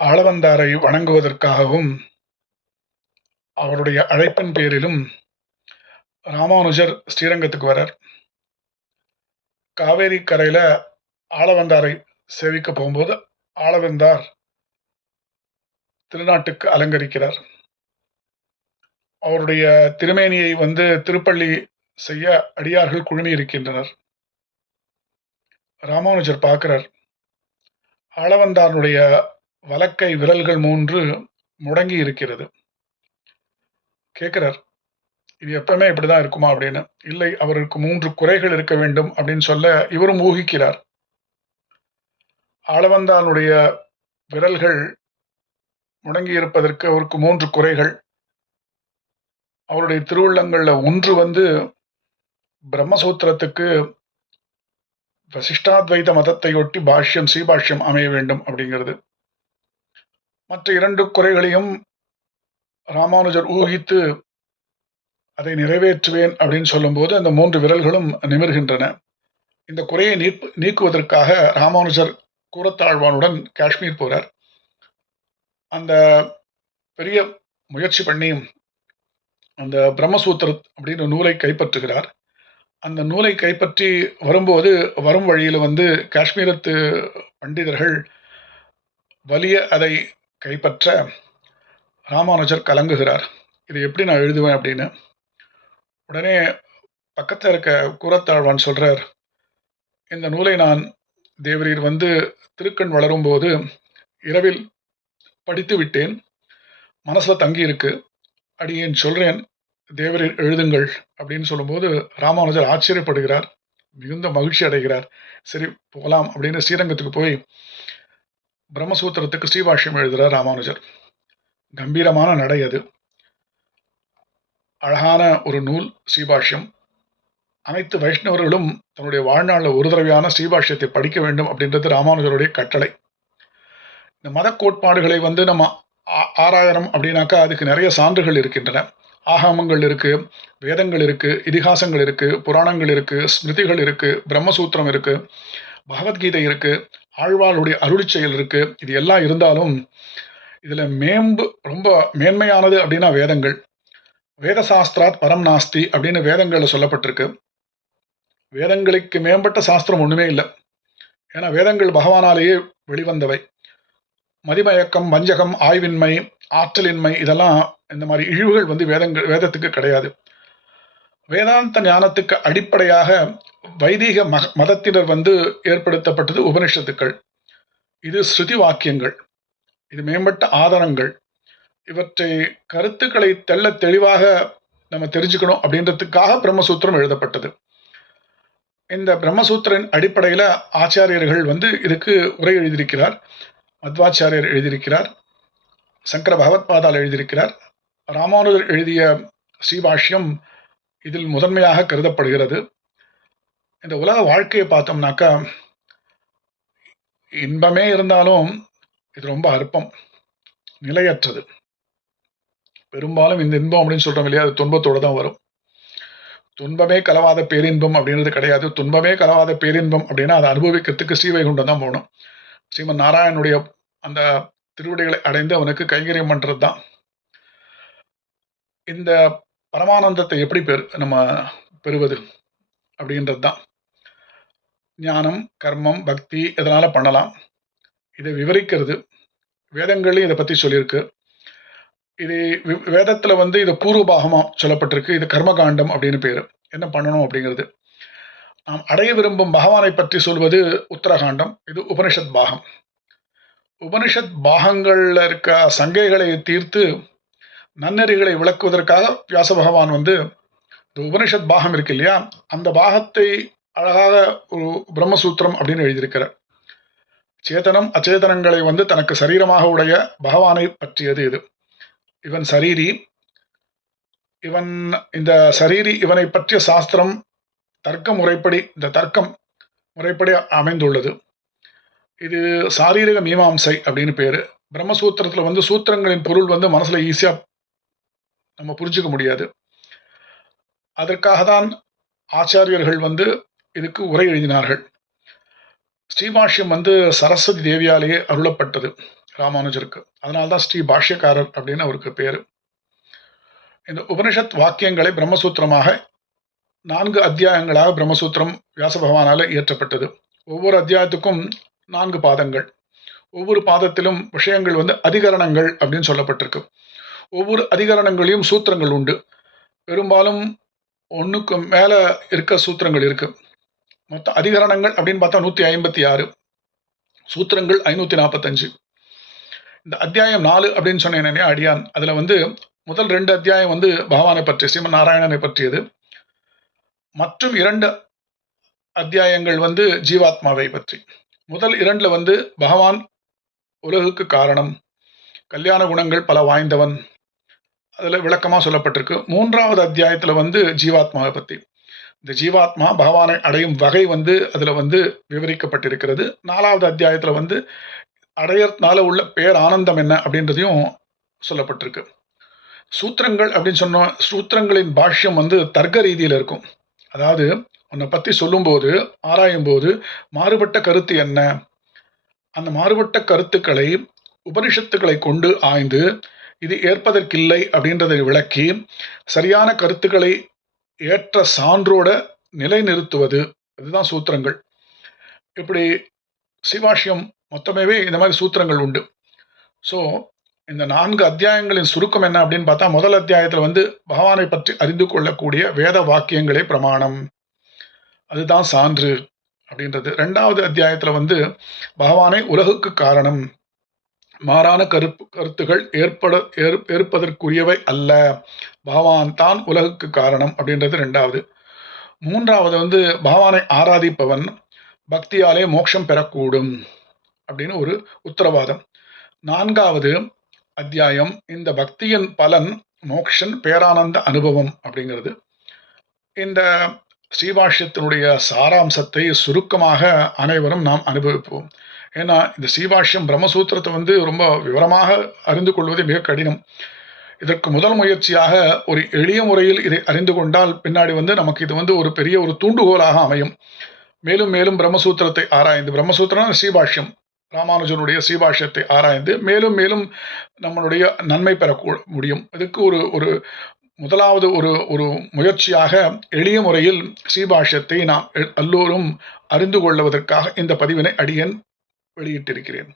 ஆளவந்தாரை வணங்குவதற்காகவும் அவருடைய அழைப்பின் பேரிலும் ராமானுஜர் ஸ்ரீரங்கத்துக்கு வரார். காவேரி கரையில் ஆளவந்தாரை சேவிக்க போகும்போது ஆளவந்தார் திருநாட்டுக்கு அலங்கரிக்கிறார். அவருடைய திருமேனியை வந்து திருப்பள்ளி செய்ய அடியார்கள் குழுமி இருக்கின்றனர் ராமானுஜர் பார்க்கிறார். ஆளவந்தாருடைய வலக்கை விரல்கள் மூன்று முடங்கி இருக்கிறது. கேட்கிறார் இது எப்பவுமே இப்படிதான் இருக்குமா? அப்படின்னு. இல்லை அவருக்கு மூன்று குறைகள் இருக்க வேண்டும் அப்படின்னு சொல்ல இவரும் ஊகிக்கிறார். ஆளவந்தானுடைய விரல்கள் முடங்கி இருப்பதற்கு அவருக்கு மூன்று குறைகள். அவருடைய திருவுள்ளங்களில் ஒன்று வந்து பிரம்மசூத்திரத்துக்கு வசிஷ்டாத்வைத மதத்தையொட்டி பாஷ்யம் சீபாஷ்யம் அமைய வேண்டும் அப்படிங்கிறது. மற்ற இரண்டு குறைகளையும் ராமானுஜர் ஊகித்து அதை நிறைவேற்றுவேன் அப்படின்னு சொல்லும்போது அந்த மூன்று விரல்களும் நிமிர்கின்றன. இந்த குறையை நீக்கு நீக்குவதற்காக ராமானுஜர் கூரத்தாழ்வானுடன் காஷ்மீர் போகிறார் அந்த பெரிய முயற்சி பண்ணி அந்த பிரம்மசூத்திர அப்படின்னு நூலை கைப்பற்றுகிறார். அந்த நூலை கைப்பற்றி வரும்போது வரும் வழியில் வந்து காஷ்மீரத்து பண்டிதர்கள் வலிய அதை கைப்பற்ற ராமானுஜர் கலங்குகிறார். இது எப்படி நான் எழுதுவேன் அப்படின்னு? உடனே பக்கத்தில் இருக்க கூரத்தாழ்வான் சொல்கிறார் இந்த நூலை நான் தேவரீர் வந்து திருக்கண் வளரும்போது இரவில் படித்து விட்டேன். மனசில் தங்கியிருக்கு அடியேன் சொல்கிறேன் தேவரீர் எழுதுங்கள். அப்படின்னு சொல்லும்போது ராமானுஜர் ஆச்சரியப்படுகிறார். மிகுந்த மகிழ்ச்சி அடைகிறார். சரி போகலாம் அப்படின்னு ஸ்ரீரங்கத்துக்கு போய் பிரம்மசூத்திரத்துக்கு ஸ்ரீபாஷ்யம் எழுதுகிறார் ராமானுஜர். கம்பீரமான நடை அது. அழகான ஒரு நூல் ஸ்ரீபாஷ்யம். அனைத்து வைஷ்ணவர்களும் தன்னுடைய வாழ்நாளில் ஒரு தடவையான ஸ்ரீபாஷ்யத்தை படிக்க வேண்டும் அப்படின்றது ராமானுஜருடைய கட்டளை. இந்த மத கோட்பாடுகளை வந்து நம்ம ஆ- அப்படின்னாக்கா அதுக்கு நிறைய சான்றுகள் இருக்கின்றன. ஆகாமங்கள் இருக்குது வேதங்கள் இருக்குது இதிகாசங்கள் இருக்கு புராணங்கள் இருக்குது ஸ்மிருதிகள் இருக்குது பிரம்மசூத்திரம் இருக்குது பகவத்கீதை இருக்குது ஆழ்வாளுடைய அருளி செயல் இருக்கு. இது எல்லாம் இருந்தாலும் இதுல மேம்பு ரொம்ப மேன்மையானது அப்படின்னா வேதங்கள். வேத சாஸ்திராத் பரம் நாஸ்தி அப்படின்னு வேதங்கள்ல சொல்லப்பட்டிருக்கு. வேதங்களுக்கு மேம்பட்ட சாஸ்திரம் ஒன்றுமே இல்லை. ஏன்னா வேதங்கள் பகவானாலேயே வெளிவந்தவை. மதிமயக்கம் வஞ்சகம் ஆய்வின்மை ஆற்றலின்மை இதெல்லாம் இந்த மாதிரி இழிவுகள் வந்து வேதங்கள் வேதத்துக்கு கிடையாது. வேதாந்த ஞானத்துக்கு அடிப்படையாக வைதிக மக மதத்தினர் வந்து ஏற்படுத்தப்பட்டது உபனிஷத்துக்கள். இது ஸ்ருதி வாக்கியங்கள். இது மேம்பட்ட ஆதாரங்கள். இவற்றை கருத்துக்களை தெல்ல தெளிவாக நம்ம தெரிஞ்சுக்கணும் அப்படின்றதுக்காக பிரம்மசூத்திரம் எழுதப்பட்டது. இந்த பிரம்மசூத்திரின் அடிப்படையில் ஆச்சாரியர்கள் வந்து இதுக்கு உரை எழுதியிருக்கிறார். மத்வாச்சாரியர் எழுதியிருக்கிறார். சங்கர பகவத்பாதால் எழுதியிருக்கிறார். ராமானுஜர் எழுதிய ஸ்ரீபாஷ்யம் இதில் முதன்மையாக கருதப்படுகிறது. இந்த உலக வாழ்க்கையை பார்த்தோம்னாக்கா இன்பமே இருந்தாலும் இது ரொம்ப அற்பம் நிலையற்றது. பெரும்பாலும் இந்த இன்பம் அப்படின்னு சொல்கிறோம் இல்லையா அது துன்பத்தோடு தான் வரும். துன்பமே கலவாத பேரின்பம் அப்படின்றது கிடையாது. துன்பமே கலவாத பேரின்பம் அப்படின்னா அதை அனுபவிக்கிறதுக்கு ஸ்ரீவைகுண்டம் தான் போகணும். ஸ்ரீமன் நாராயணனுடைய அந்த திருவிடைகளை அடைந்து அவனுக்கு கைங்கரியம் பண்ணுறது தான். இந்த பரமானந்தத்தை எப்படி பெரு நம்ம பெறுவது அப்படின்றது தான். ஞானம் கர்மம் பக்தி இதனால் பண்ணலாம். இதை விவரிக்கிறது. வேதங்களையும் இதை பற்றி சொல்லியிருக்கு. இது வி- வந்து இது பூர்வபாகமாக சொல்லப்பட்டிருக்கு. இது கர்மகாண்டம் அப்படின்னு பேர். என்ன பண்ணணும் அப்படிங்கிறது. நாம் அடைய விரும்பும் பகவானை பற்றி சொல்வது உத்தரகாண்டம் இது உபனிஷத் பாகம். உபனிஷத் பாகங்களில் இருக்க சங்கைகளை தீர்த்து நன்னெறிகளை விளக்குவதற்காக வியாச பகவான் வந்து இந்த உபனிஷத் பாகம் இருக்கு இல்லையா? அந்த பாகத்தை அழகாக ஒரு பிரம்மசூத்திரம் அப்படின்னு எழுதியிருக்கிறார். சேதனம் அச்சேதனங்களை வந்து தனக்கு சரீரமாக உடைய பகவானை பற்றியது இது. இவன் சரீரி இவன் இந்த சரீரி இவனை பற்றிய சாஸ்திரம் தர்க்க முறைப்படி இந்த தர்க்கம் முறைப்படி அமைந்துள்ளது. இது சாரீரக மீமாம்சை அப்படின்னு பேர். பிரம்மசூத்திரத்தில் வந்து சூத்திரங்களின் பொருள் வந்து மனசில் ஈஸியாக நம்ம புரிஞ்சுக்க முடியாது. அதற்காக தான் ஆச்சாரியர்கள் வந்து இதுக்கு உரை எழுதினார்கள். ஸ்ரீபாஷ்யம் வந்து சரஸ்வதி தேவியாலேயே அருளப்பட்டது ராமானுஜருக்கு. அதனால்தான் ஸ்ரீ பாஷ்யக்காரர் அப்படின்னு அவருக்கு பேர். இந்த உபனிஷத் வாக்கியங்களை பிரம்மசூத்திரமாக நான்கு அத்தியாயங்களாக பிரம்மசூத்திரம் வியாச பகவானால் இயற்றப்பட்டது. ஒவ்வொரு அத்தியாயத்துக்கும் நான்கு பாதங்கள். ஒவ்வொரு பாதத்திலும் விஷயங்கள் வந்து அதிகரணங்கள் அப்படின்னு சொல்லப்பட்டிருக்கு. ஒவ்வொரு அதிகரணங்களையும் சூத்திரங்கள் உண்டு. பெரும்பாலும் ஒன்றுக்கு மேலே இருக்க சூத்திரங்கள் இருக்குது மொத்த அதிகரணங்கள் அப்படின்னு பார்த்தா நூற்றி ஐம்பத்தி ஆறு. சூத்திரங்கள் ஐநூற்றி நாற்பத்தஞ்சு இந்த அத்தியாயம் நாலு அப்படின்னு சொன்னேன் அடியான். அதில் வந்து முதல் ரெண்டு அத்தியாயம் வந்து பகவானை பற்றி ஸ்ரீமன் நாராயணனை பற்றியது. மற்றும் இரண்டு அத்தியாயங்கள் வந்து ஜீவாத்மாவை பற்றி. முதல் இரண்டில் வந்து பகவான் உலகுக்கு காரணம் கல்யாண குணங்கள் பல வாய்ந்தவன். அதில் விளக்கமாக சொல்லப்பட்டிருக்கு. மூன்றாவது அத்தியாயத்தில் வந்து ஜீவாத்மாவை பற்றி இந்த ஜீவாத்மா பகவானை அடையும் வகை வந்து அதில் வந்து விவரிக்கப்பட்டிருக்கிறது. நாலாவது அத்தியாயத்தில் வந்து அடையறதுனால உள்ள பேர் ஆனந்தம் என்ன அப்படின்றதையும் சொல்லப்பட்டிருக்கு. சூத்திரங்கள் அப்படின்னு சொன்னோம் சூத்திரங்களின் பாஷ்யம் வந்து தர்க்க ரீதியில் இருக்கும். அதாவது உன்னை பற்றி சொல்லும்போது ஆராயும் போது மாறுபட்ட கருத்து என்ன? அந்த மாறுபட்ட கருத்துக்களை உபனிஷத்துக்களை கொண்டு ஆய்ந்து இது ஏற்பதற்கில்லை அப்படின்றதை விளக்கி சரியான கருத்துக்களை ஏற்ற சான்றோட நிலைநிறுத்துவது. இதுதான் சூத்திரங்கள். இப்படி சிவாஷ்யம் மொத்தமாகவே இந்த மாதிரி சூத்திரங்கள் உண்டு. ஸோ இந்த நான்கு அத்தியாயங்களின் சுருக்கம் என்ன அப்படின்னு பார்த்தா முதல் அத்தியாயத்தில் வந்து பகவானை பற்றி அறிந்து கொள்ளக்கூடிய வேத வாக்கியங்களே பிரமாணம். அதுதான் சான்று அப்படின்றது. ரெண்டாவது அத்தியாயத்தில் வந்து பகவானை உலகுக்கு காரணம். மாறான கருப்பு கருத்துகள் ஏற்பட ஏற்பதற்குரியவை அல்ல. பகவான் தான் உலகுக்கு காரணம் அப்படின்றது ரெண்டாவது. மூன்றாவது வந்து பகவானை ஆராதிப்பவன் பக்தியாலே மோட்சம் பெறக்கூடும் அப்படின்னு ஒரு உத்தரவாதம். நான்காவது அத்தியாயம் இந்த பக்தியின் பலன் மோக்ஷன் பேரானந்த அனுபவம் அப்படிங்கிறது. இந்த ஸ்ரீபாஷ்யத்தினுடைய சாராம்சத்தை சுருக்கமாக அனைவரும் நாம் அனுபவிப்போம். ஏன்னா இந்த ஸ்ரீபாஷ்யம் பிரம்மசூத்திரத்தை வந்து ரொம்ப விவரமாக அறிந்து கொள்வது மிக கடினம். இதற்கு முதல் முயற்சியாக ஒரு எளிய முறையில் இதை அறிந்து கொண்டால் பின்னாடி வந்து நமக்கு இது வந்து ஒரு பெரிய ஒரு தூண்டுகோலாக அமையும். மேலும் மேலும் பிரம்மசூத்திரத்தை ஆராய்ந்து பிரம்மசூத்திரம் ஸ்ரீபாஷ்யம் ராமானுஜனுடைய ஸ்ரீபாஷ்யத்தை ஆராய்ந்து மேலும் மேலும் நம்மளுடைய நன்மை பெற முடியும். இதுக்கு ஒரு ஒரு முதலாவது ஒரு ஒரு முயற்சியாக எளிய முறையில் ஸ்ரீபாஷ்யத்தை நாம் எல்லோரும் அறிந்து கொள்வதற்காக இந்த பதிவினை அடியன் வெளியிட்டிருக்கிறேன்.